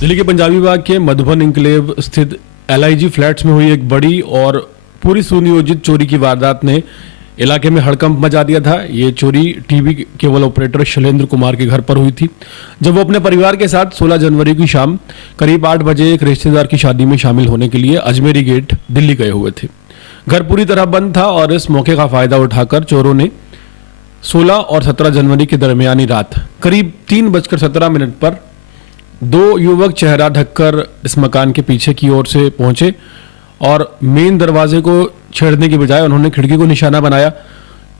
दिल्ली के पंजाबी बाग के मधुबन इंक्लेव स्थित LIG फ्लैट्स में हुई एक बड़ी और पूरी सुनियोजित चोरी की वारदात ने इलाके में हड़कंप मचा दिया था। ये चोरी TV cable operator Shailendra Kumar के घर पर हुई थी, जब वो अपने परिवार के साथ 16 जनवरी की शाम करीब 8 बजे एक रिश्तेदार की शादी में शामिल होने के लिए अजमेरी गेट दिल्ली गए हुए थे। घर पूरी तरह बंद था और इस मौके का फायदा उठाकर चोरों ने 16 और 17 जनवरी के दरमियानी रात करीब 3:17 पर दो युवक चेहरा ढककर इस मकान के पीछे की ओर से पहुंचे और मेन दरवाजे को छेड़ने की बजाय उन्होंने खिड़की को निशाना बनाया।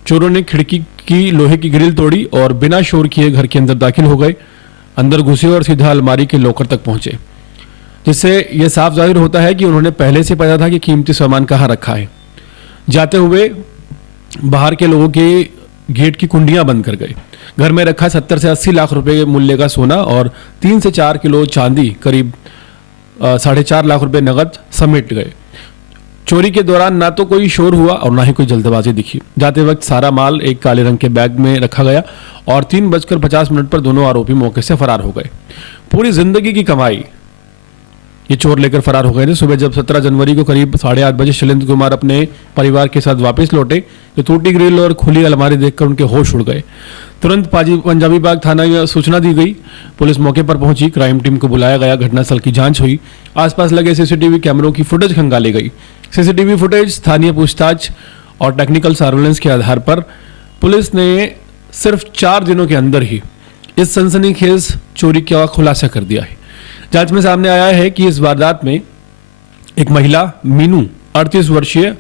चोरों ने खिड़की की लोहे की ग्रिल तोड़ी और बिना शोर किए घर के अंदर दाखिल हो गए। अंदर घुसे और सीधा अलमारी के लॉकर तक पहुंचे, जिससे यह साफ जाहिर होता है कि उन्होंने पहले से पता था कि कीमती सामान कहाँ रखा है। जाते हुए बाहर के लोगों के गेट की कुंडियां बंद कर गए। घर में रखा 70 से 80 लाख रुपए मूल्य का सोना और 3 से 4 किलो चांदी करीब 4.5 लाख रुपए नगद समेट गए। चोरी के दौरान ना तो कोई शोर हुआ और ना ही कोई जल्दबाजी दिखी। जाते वक्त सारा माल एक काले रंग के बैग में रखा गया और 3:50 पर दोनों आरोपी मौके से फरार हो गए। पूरी जिंदगी की कमाई ये चोर लेकर फरार हो गए थे। सुबह जब 17 जनवरी को करीब 8:30 बजे शैलेंद्र कुमार अपने परिवार के साथ वापस लौटे तो टूटी ग्रिल और खुली अलमारी देखकर उनके होश उड़ गए। तुरंत पंजाबी बाग थाना में सूचना दी गई। पुलिस मौके पर पहुंची, क्राइम टीम को बुलाया गया, घटनास्थल की जांच हुई, आसपास लगे CCTV कैमरों की फुटेज खंगाली गई। CCTV फुटेज, स्थानीय पूछताछ और टेक्निकल सर्वेलेंस के आधार पर पुलिस ने सिर्फ 4 दिनों के अंदर ही इस सनसनीखेज चोरी का खुलासा कर दिया है। जांच में सामने आया है कि इस वारदात में एक महिला मीनू 38 वर्षीय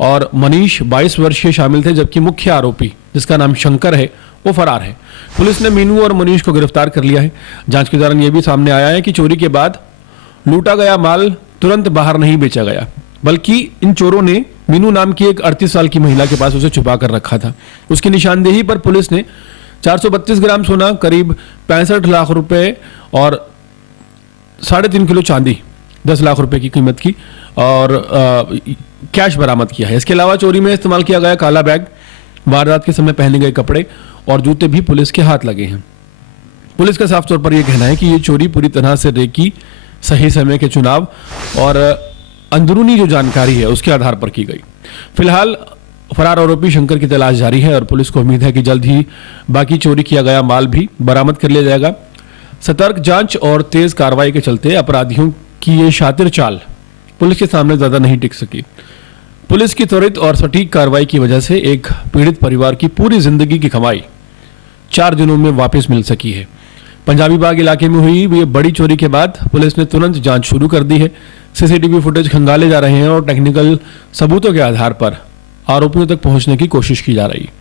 और मनीष 22 वर्षीय शामिल थे, जबकि मुख्य आरोपी जिसका नाम शंकर है वो फरार है। पुलिस ने मीनू और मनीष को गिरफ्तार कर लिया है। जांच के दौरान यह भी सामने आया है कि चोरी के बाद लूटा गया माल तुरंत बाहर नहीं बेचा गया, बल्कि इन चोरों ने मीनू नाम की एक 38 साल की महिला के पास उसे छुपा कर रखा था। उसकी निशानदेही पर पुलिस ने 432 ग्राम सोना, करीब 65 लाख रुपए और 3.5 किलो चांदी 10 लाख रुपए की कीमत की और कैश बरामद किया है। इसके अलावा चोरी में इस्तेमाल किया गया काला बैग, वारदात के समय पहने गए कपड़े और जूते भी पुलिस के हाथ लगे हैं। पुलिस का साफ तौर पर यह कहना है कि ये चोरी पूरी तरह से रेकी, सही समय के चुनाव और अंदरूनी जो जानकारी है उसके आधार पर की गई। फिलहाल फरार आरोपी शंकर की तलाश जारी है और पुलिस को उम्मीद है कि जल्द ही बाकी चोरी किया गया माल भी बरामद कर लिया जाएगा। सतर्क जांच और तेज कार्रवाई के चलते अपराधियों की ये शातिर चाल पुलिस के सामने ज्यादा नहीं टिक सकी। पुलिस की त्वरित और सटीक कार्रवाई की वजह से एक पीड़ित परिवार की पूरी जिंदगी की कमाई 4 दिनों में वापस मिल सकी है। पंजाबी बाग इलाके में हुई ये बड़ी चोरी के बाद पुलिस ने तुरंत जांच शुरू कर दी है। CCTV फुटेज खंगाले जा रहे हैं और टेक्निकल सबूतों के आधार पर आरोपियों तक पहुंचने की कोशिश की जा रही है।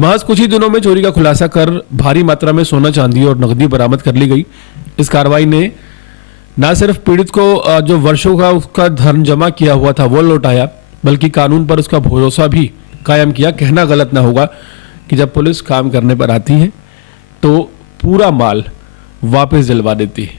महज कुछ ही दिनों में चोरी का खुलासा कर भारी मात्रा में सोना, चांदी और नकदी बरामद कर ली गई। इस कार्रवाई ने न सिर्फ पीड़ित को जो वर्षों का उसका धन जमा किया हुआ था वो लौटाया, बल्कि कानून पर उसका भरोसा भी कायम किया। कहना गलत ना होगा कि जब पुलिस काम करने पर आती है तो पूरा माल वापस दिलवा देती है।